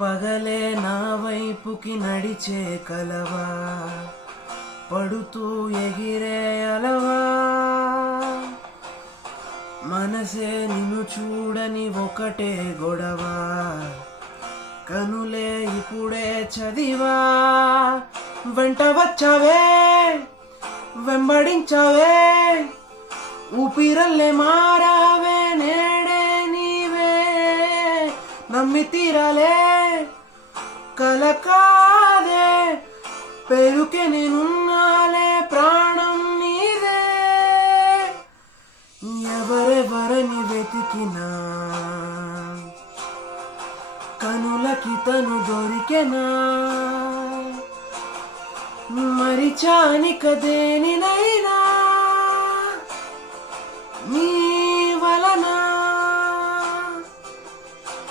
పగలే నా వైపుకి నడిచే కలవా, పడుతూ ఎగిరే అలవా, మనసే నిన్ను చూడని ఒకటే గొడవ, కనులే ఇప్పుడే చదివా. వెంట వచ్చావే, వెంబడించావే, ఊపిరల్లే మారావే, నేడే నీవే నమ్మి తీరాలే, కల కాదే పేరుకే నేనున్నాలే, ప్రాణం నీదే. ఎవరెవరని వెతికినా కనులకి తను దొరికెనా, మరిచానిక దేనినైనా